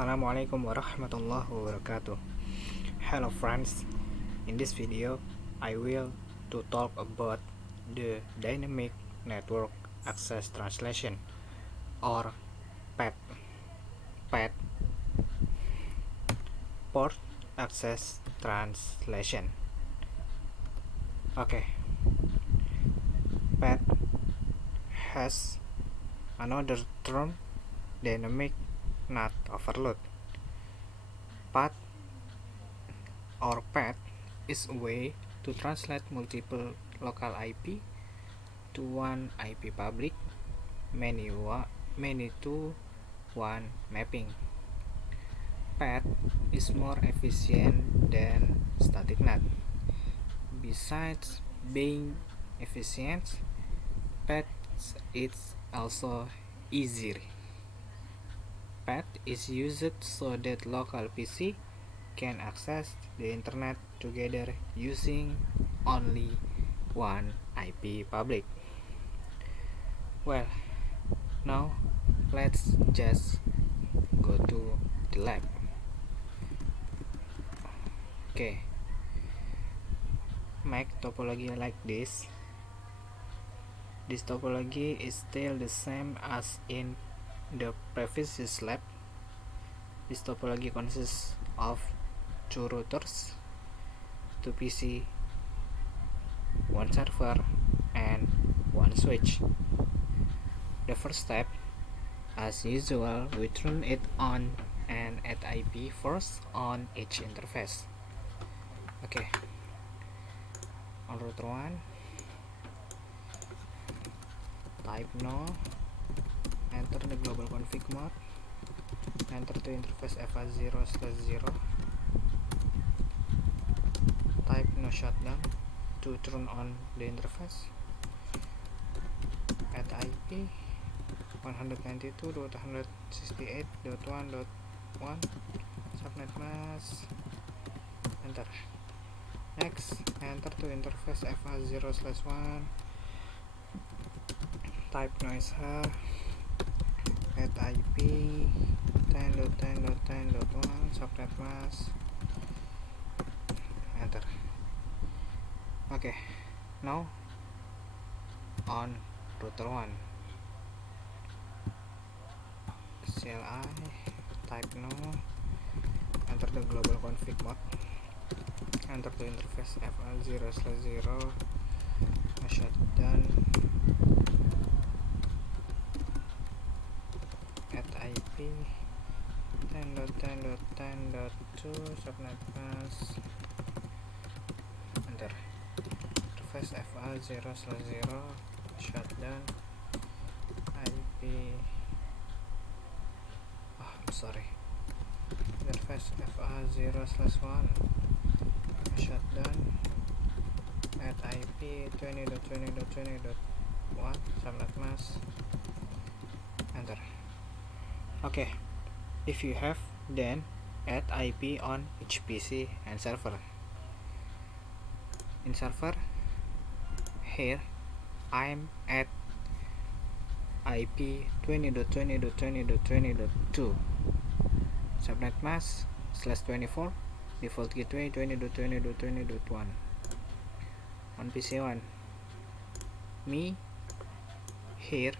Assalamualaikum warahmatullahi wabarakatuh. Hello friends. In this video, I will to talk about the Dynamic Network Access Translation or PAT. PAT, Port Access Translation. Okay. PAT has another term, Dynamic NAT Overload. PAT or PAT is a way to translate multiple local IP to one IP public many to one mapping. PAT is more efficient than static NAT. Besides being efficient, PAT is also easier. PAT is used so that local PC can access the internet together using only one IP public. Well, now let's just go to the lab. Okay, make topology like this. This topology is still the same as in the previous lab. This topology consists of two routers, two PC, one server, and one switch. The first step, as usual, we turn it on and add IP first on each interface. Okay, on router 1, type no, enter the global config mode, enter to interface FA0/0, type no shutdown to turn on the interface, add IP 192.168.1.1 subnet mask, enter. Next, enter to interface FA0/1, type noise add IP 10.10.10.1 subnet mask, enter. Okay, now on router 1, CLI, type no, enter the global config mode, enter to interface FA0/0, shutdown, add IP 10.10.10.2 subnet mask, enter. Interface FA0/0, shutdown, IP interface FA0/1, shutdown, add IP 20.20.20.1 subnet mask, enter. Okay, if you have, then add IP on each PC and server. In server, here I'm at IP 20.20.20.20.2 subnet mask /24 default gateway 20.20.20.1 on PC1. Me here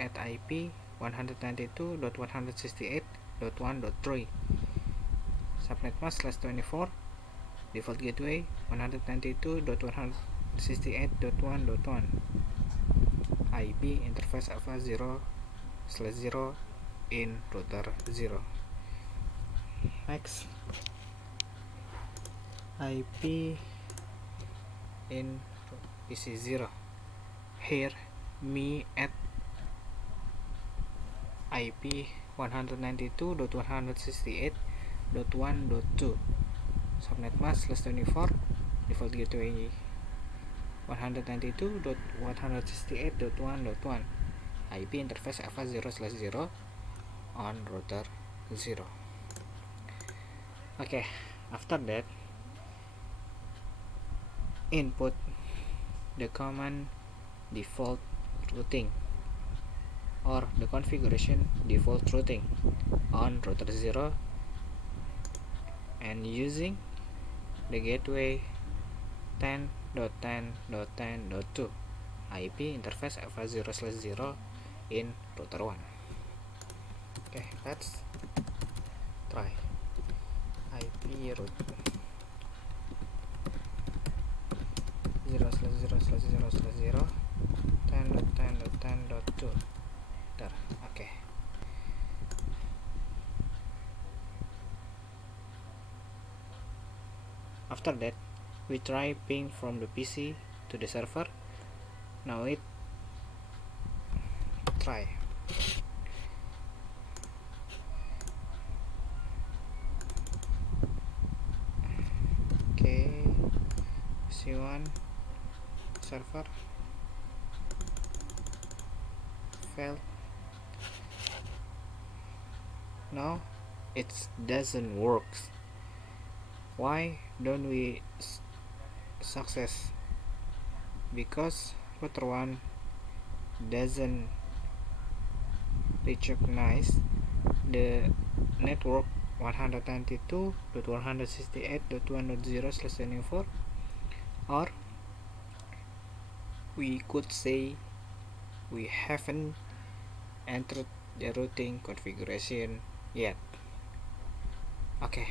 at IP 192.168.1.3 subnet mask /24 default gateway 192.168.1.1 IP interface FA0/0 in router 0. Next, IP in PC0. Here me at IP 192.168.1.2 subnet mask /24 default gateway 192.168.1.1 IP interface FA0/0 on router 0. Okay, after that, input the command default routing or the configuration default routing on router 0 and using the gateway 10.10.10.2 IP interface FA0/0 in router 1. Okay, let's try IP root 0/0/0/0 10.10.10.2. There. Okay. After that, we try ping from the PC to the server. Now it try. Okay, PC1 server failed. No, it doesn't work. Why don't we success? Because router 1 doesn't recognize the network 192.168.1.0/24, or we could say we haven't entered the routing configuration yet. Okay,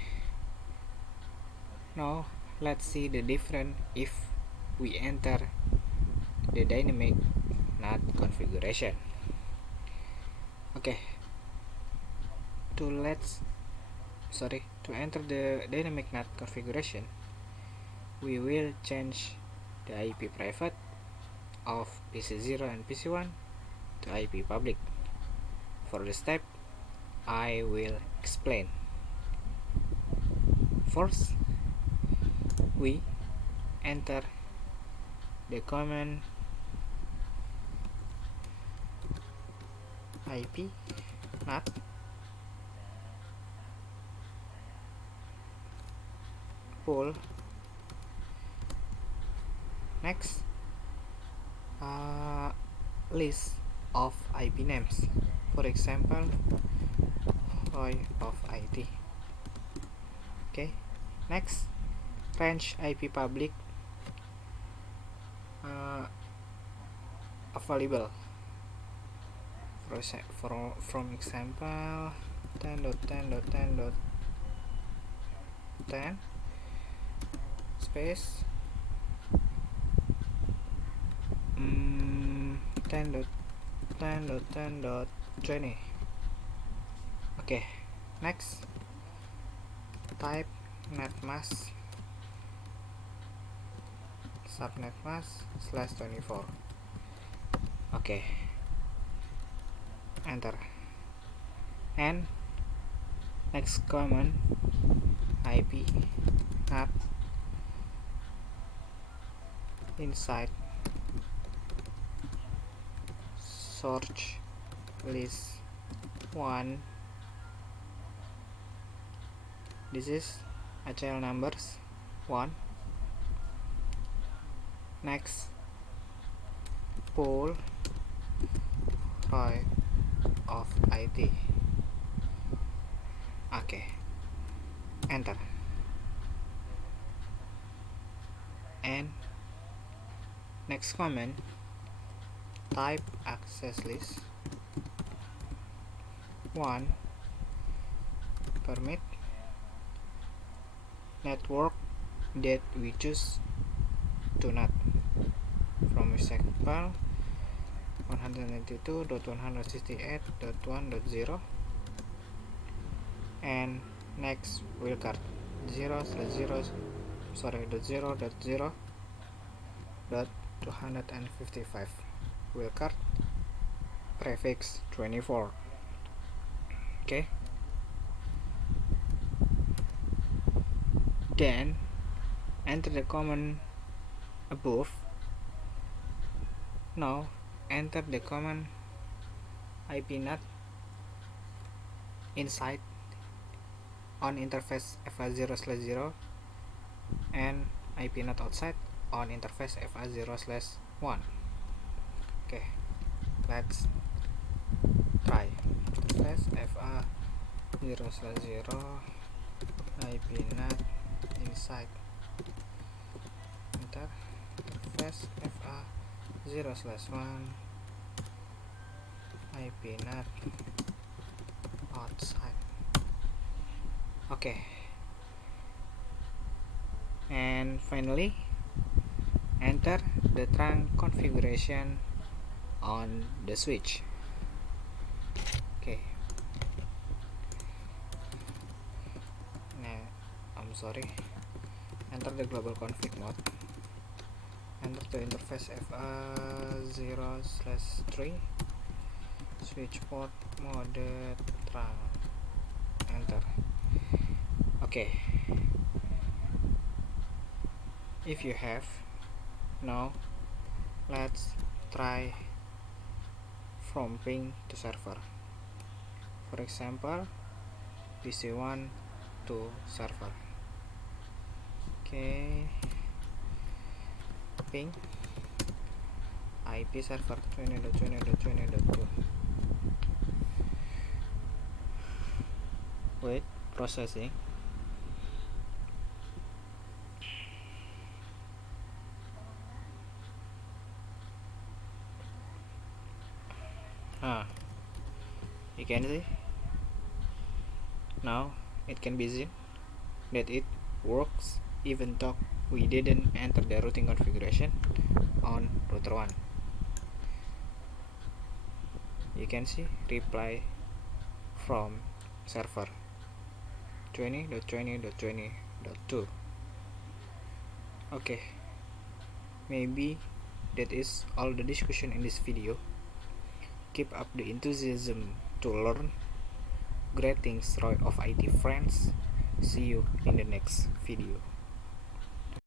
now let's see the difference if we enter the dynamic NAT configuration. Okay, to enter the dynamic NAT configuration, we will change the IP private of PC0 and PC1 to IP public. For the step, I will explain. First, we enter the command IP NAT pool. Next, list of IP names. For example, Roy of IT. Okay. Next, range IP public available. From example 10.10.10.10 space 10.10.10.20. Okay, next, type netmask subnet mask /24. Okay, enter. And next command IP NAT inside search list 1. This is HL numbers 1. Next, pool Roy of IT. Okay, enter. And next command, type access list 1 permit network that we choose to NAT. From example 192.168.1.0 and next wildcard 0/0.0.0.255 wildcard prefix 24. Okay, then enter the command above. Now enter the command IP NAT inside on interface FA0/0 and IP NAT outside on interface FA0/1. Okay, let's fa 0/0 IP NAT inside enter interface fa 0/1 IP NAT outside. Okay, and finally enter the trunk configuration on the switch. Okay, I'm sorry, enter the global config mode, enter the interface fa 0/3 switch port mode trunk, enter. Okay, if you have, now let's try from ping to server. For example, PC1 to server. Okay, ping IP server 20.20.20.2. Wait, processing. You can see now it can be seen that it works even though we didn't enter the routing configuration on router 1. You can see reply from server 20.20.20.2. Okay, maybe that is all the discussion in this video. Keep up the enthusiasm to learn. Greetings, Roy of IT friends. See you in the next video.